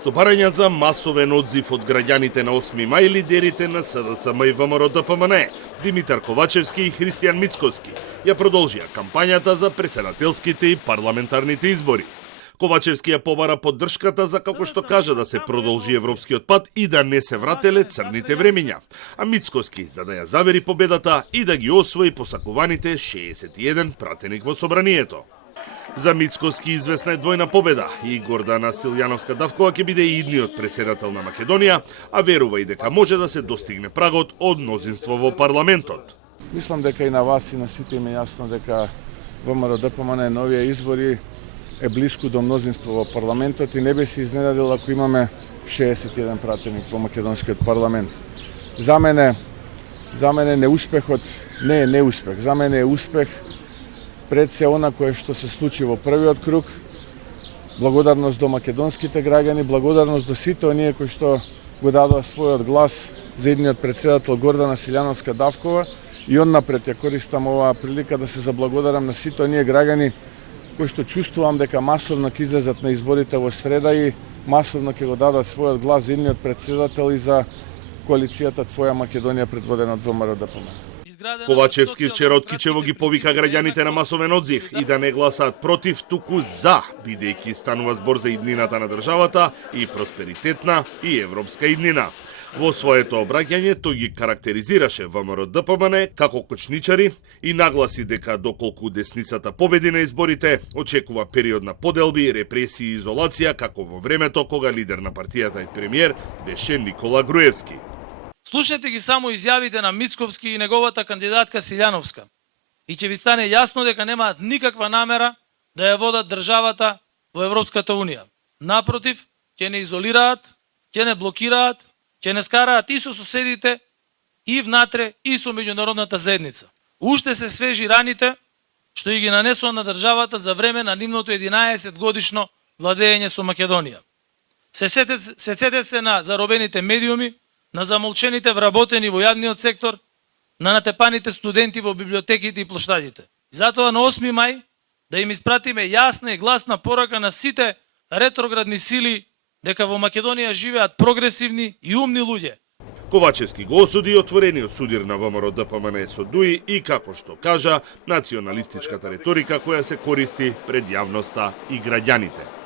Со барања за масовен одзив од граѓаните на 8 мај, лидерите на СДСМ и ВМРО-ДПМН, Димитар Ковачевски и Христијан Мицкоски, ја продолжија кампањата за претседателските и парламентарните избори. Ковачевски ја побара поддршката за, како што кажа, да се продолжи европскиот пат и да не се врателе црните времиња, а Мицкоски за да ја завери победата и да ги освои посакуваните 61 пратеник во собранието. За Мицкоски известна е двојна победа и Гордана Силјановска-Давкова ќе биде идниот претседател на Македонија, а верува и дека може да се достигне прагот од мнозинство во парламентот. Мислам дека и на вас и на сите им е јасно дека ВМРО-ДПМН новија избори е блиску до мнозинство во парламентот и не би се изненадил ако имаме 61 пратеник во македонскиот парламент. За мене неуспехот не е неуспех, за мене е успех пред се она кое што се случи во првиот круг. Благодарност до македонските граѓани, благодарност до сите оние кои што го дадоа својот глас за идниот претседател Гордана Силјановска-Давкова и однапред ја користам оваа прилика да се заблагодарам на сите оние граѓани кои што чувствувам дека масовно ќе излезат на изборите во среда и масовно ќе го дадат својот глас за идниот претседател и за коалицијата Твоја Македонија предводена од ВМРО-ДПМН. Ковачевски вчера од Кичево ги повика граѓаните на масовен одзив и да не гласаат против, туку за, бидејќи станува збор за иднината на државата и просперитетна и европска иднина. Во своето обраќање тој ги карактеризираше ВМРО-ДПМН како кочничари и нагласи дека доколку десницата победи на изборите, очекува период на поделби, репресии и изолација како во времето кога лидер на партијата и премиер беше Никола Груевски. Слушнете ги само изјавите на Мицковски и неговата кандидатка Силјановска и ќе ви стане јасно дека немаат никаква намера да ја водат државата во Европската Унија. Напротив, ќе не изолираат, ќе не блокираат, ќе не скараат и со соседите, и внатре, и со меѓународната заедница. Уште се свежи раните што и ги нанесува на државата за време на нивното 11 годишно владење со Македонија. Сетете се на заробените медиуми, на замолчените вработени во јавниот сектор, на натепаните студенти во библиотеките и плоштадите. Затоа на 8 мај да им испратиме јасна и гласна порака на сите ретроградни сили дека во Македонија живеат прогресивни и умни луѓе. Ковачевски го осуди отворениот судир на ВМРО-ДПМН со ДУИ и, како што кажа, националистичката реторика која се користи пред јавноста и граѓаните.